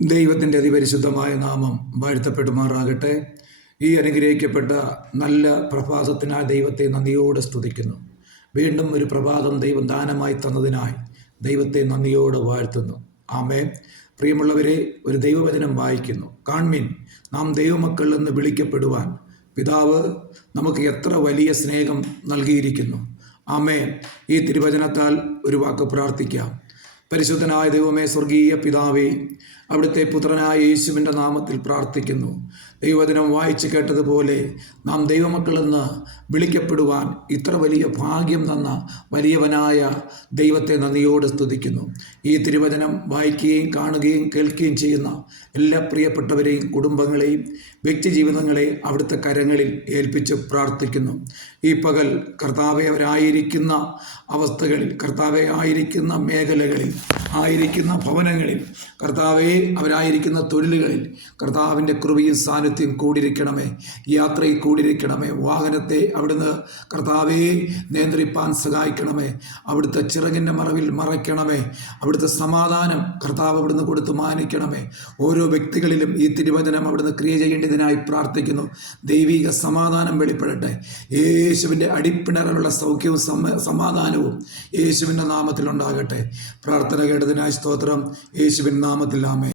ദൈവത്തിൻ്റെ അതിപരിശുദ്ധമായ നാമം വാഴ്ത്തപ്പെടുമാറാകട്ടെ. ഈ അനുഗ്രഹിക്കപ്പെട്ട നല്ല പ്രഭാതത്തിനായി ദൈവത്തെ നന്ദിയോടെ സ്തുതിക്കുന്നു. വീണ്ടും ഒരു പ്രഭാതം ദൈവം ദാനമായി തന്നതിനായി ദൈവത്തെ നന്ദിയോടെ വാഴ്ത്തുന്നു. ആമേൻ. പ്രിയമുള്ളവരെ, ഒരു ദൈവവചനം വായിക്കുന്നു. കാൺമീൻ, നാം ദൈവമക്കൾ എന്ന് വിളിക്കപ്പെടുവാൻ പിതാവ് നമുക്ക് എത്ര വലിയ സ്നേഹം നൽകിയിരിക്കുന്നു. ആമേൻ. ഈ തിരുവചനത്താൽ ഒരു വാക്ക് പ്രാർത്ഥിക്കാം. പരിശുദ്ധനായ ദൈവമേ, സ്വർഗീയ പിതാവേ, അവിടുത്തെ പുത്രനായ യേശുവിൻ്റെ നാമത്തിൽ പ്രാർത്ഥിക്കുന്നു. ദൈവവചനം വായിച്ചു കേട്ടതുപോലെ നാം ദൈവമക്കളെന്ന് വിളിക്കപ്പെടുവാൻ ഇത്ര വലിയ ഭാഗ്യം തന്ന വലിയവനായ ദൈവത്തെ നന്ദിയോടെ സ്തുതിക്കുന്നു. ഈ തിരുവചനം വായിക്കുകയും കാണുകയും കേൾക്കുകയും ചെയ്യുന്ന എല്ലാ പ്രിയപ്പെട്ടവരെയും കുടുംബങ്ങളെയും വ്യക്തിജീവിതങ്ങളെ അവിടുത്തെ കരങ്ങളിൽ ഏൽപ്പിച്ച് പ്രാർത്ഥിക്കുന്നു. ഈ പകൽ കർത്താവെ, അവരായിരിക്കുന്ന അവസ്ഥകളിൽ, കർത്താവെ ആയിരിക്കുന്ന മേഖലകളിൽ, ആയിരിക്കുന്ന ഭവനങ്ങളിൽ, കർത്താവെ അവരായിരിക്കുന്ന തൊഴിലുകളിൽ കർത്താവിൻ്റെ കൃപയും സാന്നിധ്യം കൂടിയിരിക്കണമേ. യാത്രയിൽ കൂടിയിരിക്കണമേ. വാഹനത്തെ അവിടുന്ന് കർത്താവെ നിയന്ത്രിപ്പാൻ സഹായിക്കണമേ. അവിടുത്തെ ചിറകിൻ്റെ മറവിൽ മറയ്ക്കണമേ. അവിടുത്തെ സമാധാനം കർത്താവ് അവിടുന്ന് കൊടുത്ത് മാനിക്കണമേ. ഓരോ വ്യക്തികളിലും ഈ തിരുവചനം അവിടുന്ന് ക്രിയ ചെയ്യേണ്ടതിനായി പ്രാർത്ഥിക്കുന്നു. ദൈവിക സമാധാനം വെളിപ്പെടട്ടെ. യേശുവിൻ്റെ അടിപ്പിണറിലുള്ള സൗഖ്യവും സമാധാനവും യേശുവിൻ്റെ നാമത്തിലുണ്ടാകട്ടെ. പ്രാർത്ഥന കേട്ടതിനായി സ്തോത്രം. യേശുവിൻ നാമത്തിൽ ആമേൻ.